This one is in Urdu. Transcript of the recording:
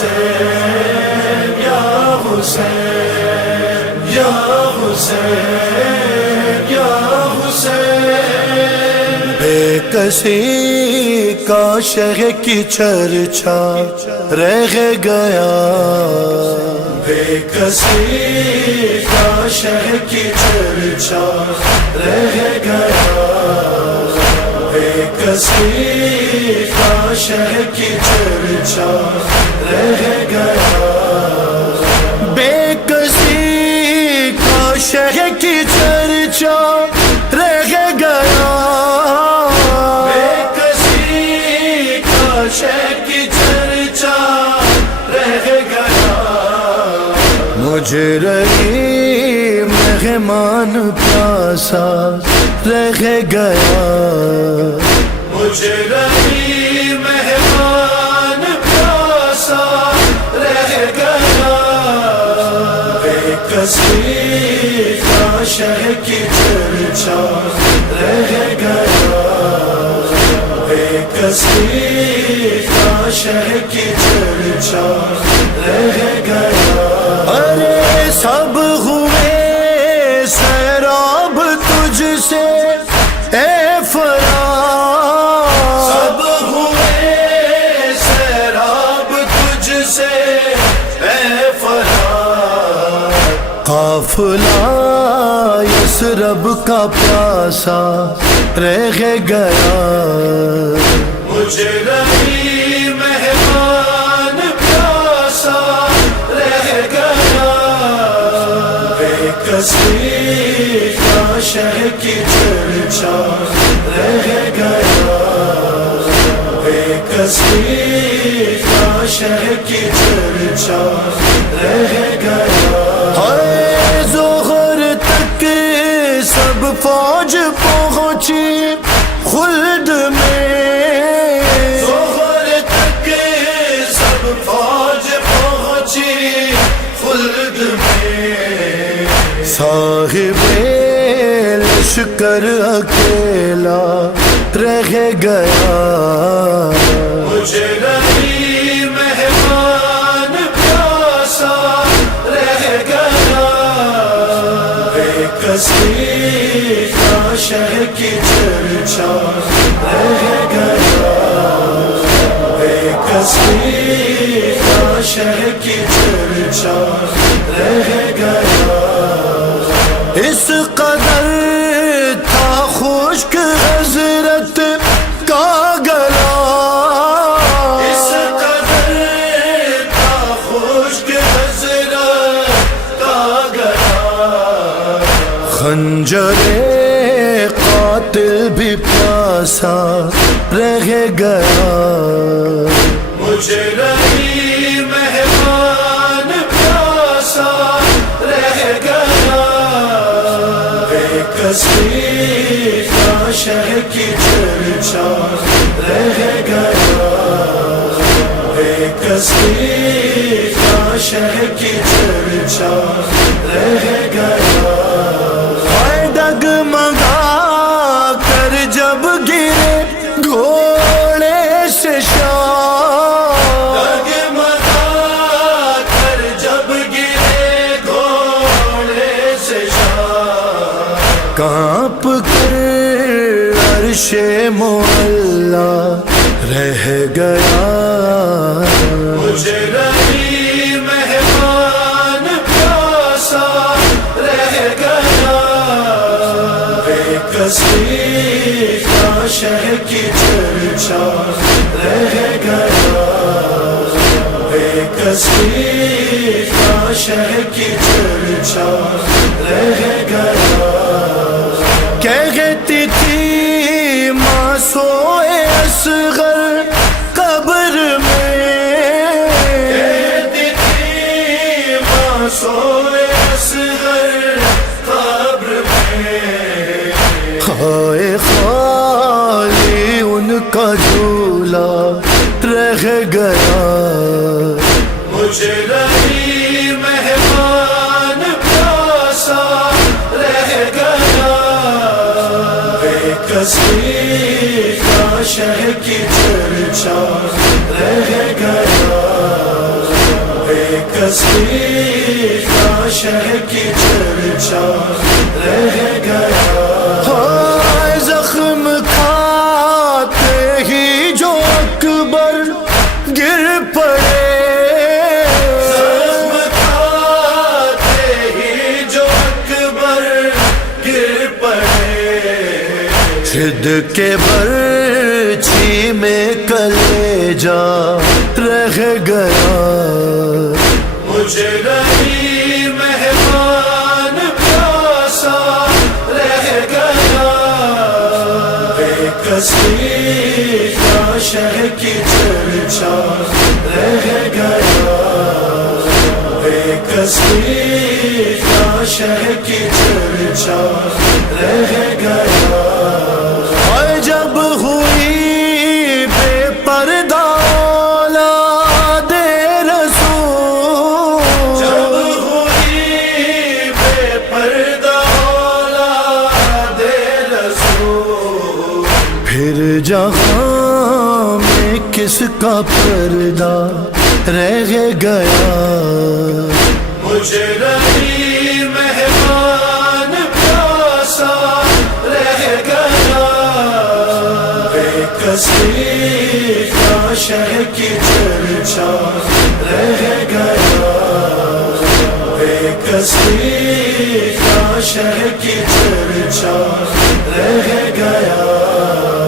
حسین یا حسین یا حسین یا حسین، بے کسی کا شہ کی چرچا رہ گیا، بے کسی کا شہ کی چرچا رہ گیا، بے کسی کا شہ کی چرچا رہ گیا، بے کسی کا شہ کی چرچا رہ گیا، بے کسی کا شہ کی چرچا رہ گیا، مجھے رہی مہمان پیاسا رہ گیا، مجھے رہی مہمان پیاسا رہ گیا، بے کسی کا شہ کی چرچا رہ گیا، بے کسی کا شہ کی چرچا رہ گیا، ارے سب ہوئے سیراب تجھ سے اے فراق، سب ہوئے سیراب تجھ سے اے فراق، قافلہ یثرب کا پیاسا رہ گیا، مجھے رہی مہمان پیاسا رہ گیا، بے کسی کا شہ کی چرچا رہ گیا، بے کسی کا شہ کی چرچا رہ گیا، ہائے ظہر تک سب فوج پہنچی خلد میں، ظہر تک سب فوج پہنچی خلد میں، صاحب لشکر اکیلا رہ گیا، مجھے رہی مہمان پیاسا رہ گیا، بے کسی کا شہ کی چرچا رہ گیا، بے کسی کا شہ کی چرچا رہ گیا، اس قدر تھا خشک حضرت کا گلا، اس قدر تھا خشک حضرت کا گلا، خنجر قاتل بھی پیاسا رہ گیا، مجھے رہی مہمان پیاسا رہ گیا، بے کسی کا شہ کی چرچا رہ گیا، بے کسی کا شہ کی چرچا رہ گیا، ڈگمگا کر جب گرے گھوڑے سے شاہ، ڈگمگا کر جب گرے گھوڑے سے شاہ، کانپ کر عرش معلا رہ گیا، مجھے رہی مہمان پیاسا رہ گیا، بے کسی کا شہ کی چرچا رہ گیا، بے کسی کا شہ کی چرچا رہ گیا، کہتی تھی ماں سوئے اصغر قبر میں، کہتی تھی ماں سوئے اصغر قبر میں، ہائے خالی ان کا جھولا رہ گیا، مجھے رہی مہمان پیاسا رہ گیا، بے کسی کا شہ کی چرچا رہ گیا، کسی کا شہ کی چرچا رہ گیا، ہائے زخم کھاتے ہی جو اکبر گر پڑے، زخم کھاتے ہی جو اکبر گر پڑے، خود کے برچھی میں کلیجا رہ گیا، مجھے نہیں مہمان پیاسا رہ گیا، بے کسی کا شہ کی چرچا رہ گیا، بے کسی کا شہ کی چرچا رہ گیا، اور جب ہوئی بے پردہ پھر جہاں میں کس کا پردہ رہ گیا، مجھے نہیں مہمان پیاسا رہ گیا، بے کسی کا شہ کی چرچا رہ گیا، بے کسی کا شہ کی چرچا رہ گیا۔